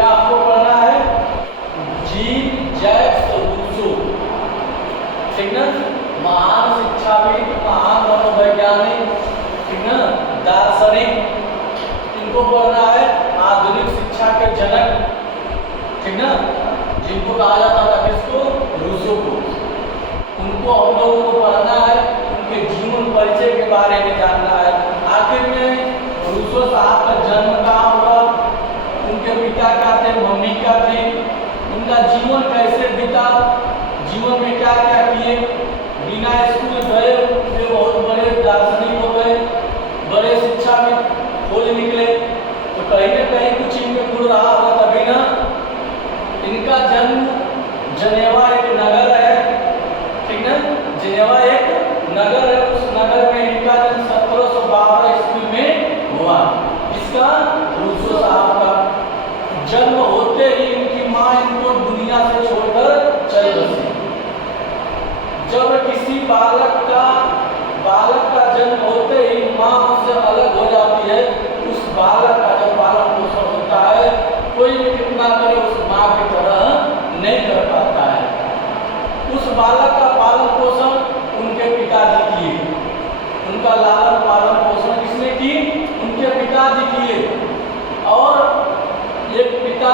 क्या आपको पढ़ना है? जीन जैक्स रूसो, ठीक ना, महान शिक्षाविद, महान मनोवैज्ञानिक, ठीक ना, दार्शनिक, इनको पढ़ना है। आधुनिक शिक्षा के जनक, ठीक ना, जिनको कहा जाता था किसको? रूसो को। उनको हम लोगों को पढ़ना है, उनके जीवन परिचय के बारे में जानना है। आखिर में रूसो साहब का जन्म कहाँ हुआ, उनके पिता क्या थे, मम्मी क्या थी, उनका जीवन कैसे बीता, जीवन में क्या क्या किए, बिना स्कूल गए वे बहुत बड़े दार्शनिक हो गए, बड़े शिक्षाविद खोज निकले। तो कहीं न कहीं कुछ इनमें गुण रहा होगा तभी ना। इनका जन्म जनेवा एक नगर है, ठीक ना, जनेवा एक नगर है, उस नगर में इनका जन्म 1712 ईस्वी में हुआ। इसका रूसो साहब का जन्म होते ही इनकी माँ इनको दुनिया से छोड़कर चल बसी। जब किसी बालक का जन्म होते ही माँ उससे अलग हो जाती है, उस बालक का जब पालन पोषण होता है, कोई भी कितना करे उस माँ की तरह नहीं कर पाता है। उस बालक का पालन पोषण उनके पिताजी किए, उनका लालन पालन पोषण किसने की? उनके पिताजी किए। और एक पिता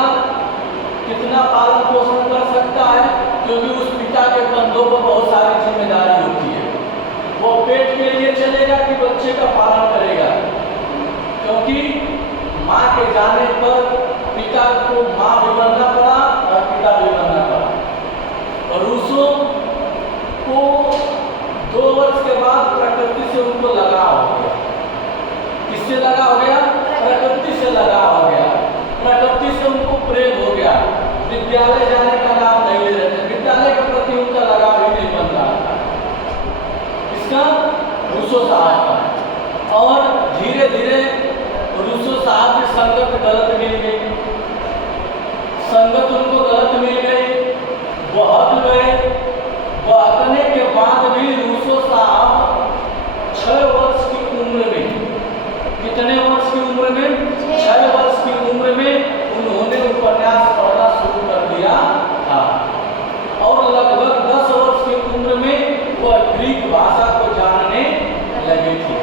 कितना पालन पोषण कर सकता है, क्योंकि उस पिता के कंधों पर बहुत सारी जिम्मेदारी होती है। वो पेट के लिए चलेगा कि बच्चे का पालन करेगा, क्योंकि माँ के जाने पर पिता को माँ भी बनना पड़ा और पिता भी बनना पड़ा। और रूसो को 2 वर्ष के बाद प्रकृति से उनको लगाव हो गया। किससे लगाव हो गया? प्रकृति से लगाव हो गया। प्रकृति से उनको प्रेम हो गया। विद्यालय जाने का नाम नहीं ले रहे थे, विद्यालय के प्रति उनका लगाव ही नहीं बन रहा था। इसका रूसो साहब का। और धीरे धीरे रूसो साहब की संगत गलत मिल गई, संगत उनको गलत मिल गई, बहक गए। बहकने के बाद भी रूसो साहब 6 वर्ष की उम्र में, कितने वर्ष की उम्र में? 6 वर्ष की उम्र में उन्होंने उपन्यास पढ़ना शुरू कर दिया था। और लगभग 10 वर्ष की उम्र में वह ग्रीक भाषा को जानने लगे थे।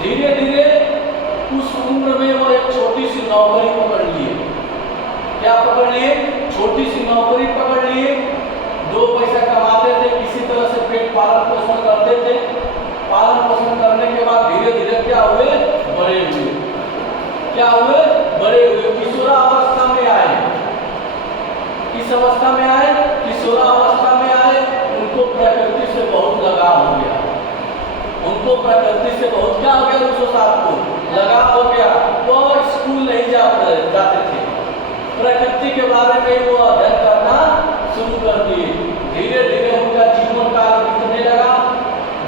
धीरे धीरे उस उम्र में वो एक छोटी सी नौकरी पकड़ लिए। क्या पकड़ लिए? छोटी सी नौकरी पकड़ लिए। 2 पैसा कमाते थे, किसी तरह से पेट पालन पोषण करते थे। पालन पोषण करने के बाद धीरे धीरे क्या हुए? बड़े हुए। क्या हुए? बड़े हुए। किशोरावस्था में आए। किस अवस्था में आए? किशोरावस्था में आए। उनको प्रकृति से बहुत लगाव हो गया। उनको प्रकृति से बहुत क्या हो गया? रूसो साहब को लगाव हो गया। वो स्कूल नहीं जाते थे, प्रकृति के बारे में वो अध्ययन करना शुरू कर दिए। धीरे धीरे उनका जीवन काल बीतने लगा।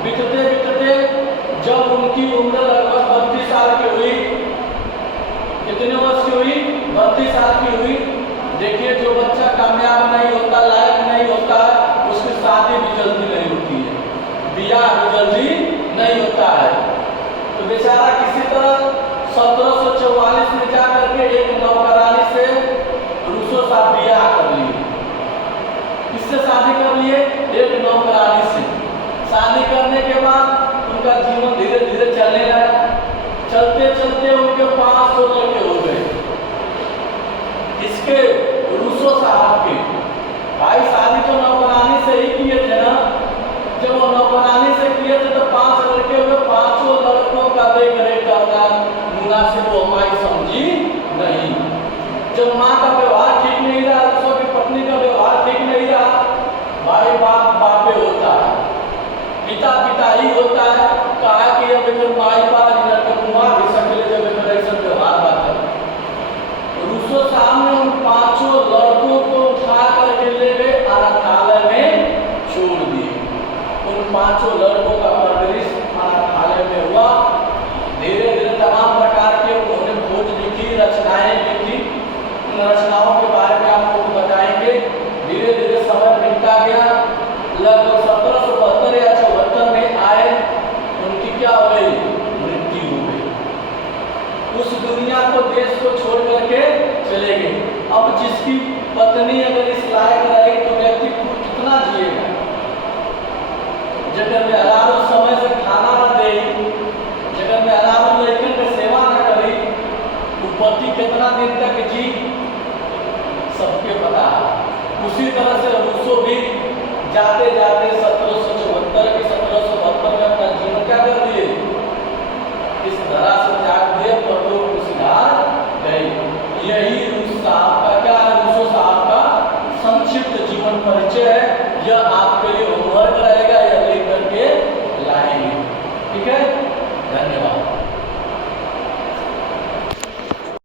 बीतते बीतते जब उनकी उम्र लगभग 32 साल की हुई, कितने वर्ष की हुई? 32 साल की हुई। देखिए, जो बच्चा कामयाब नहीं होता, लायक नहीं होता, उसकी शादी भी जल्दी नहीं होती है, ब्याह भी जल्दी नहीं होता है। तो बेचारा किसी तरह 1744 में जा करके एक नौकरानी से रूसो साहब ब्याह कर लिए। किससे शादी कर लिए? एक नौकरानी से। शादी करने के बाद उनका जीवन धीरे धीरे चलने लगा। चलते चलते उनके 500 लड़के हो गए। इसके रूसो साहब के भाई शादी तो नौकरानी से ही किए थे ना। जब वो नौकरानी से किए थे तो 5 लड़के हुए। 5 लड़कों का देख रेख करना मुनासिब वो हमारी समझी नहीं। जब माँ का व्यवहार ठीक नहीं रहा, रूसो की पत्नी का व्यवहार ठीक नहीं रहा, भाई बाप बापे होता है, पिता पिता ही होता है। कहा कि अब एक माई बाप कुमार भी सकले जब एक ऐसा व्यवहार बात है। रूसो साहब ने उन 5 लड़कों को उठा करके ले गए, अनाथालय में छोड़ दिए। उन 5 लड़कों का परवरिश अनाथालय में हुआ। धीरे धीरे तमाम प्रकार के उन्होंने खोज लिखी, रचनाएं लिखी। उन रचनाओं के बारे में आप लोग बताएंगे। धीरे धीरे समय बीतता गया। लगभग 1772 या 74 में आए, उनकी क्या हो गई? मृत्यु हो गई। उस दुनिया को, देश को छोड़ करके चले गए। अब जिसकी पत्नी अगर इस लायक रहे तो व्यक्ति कितना जिएगा। जगह में हजारों समय से खाना न दे, जगह में हजारों लड़कन के सेवा न करी, तो पति कितना दिन तक जी सबके पता है। उसी तरह से रूसो भी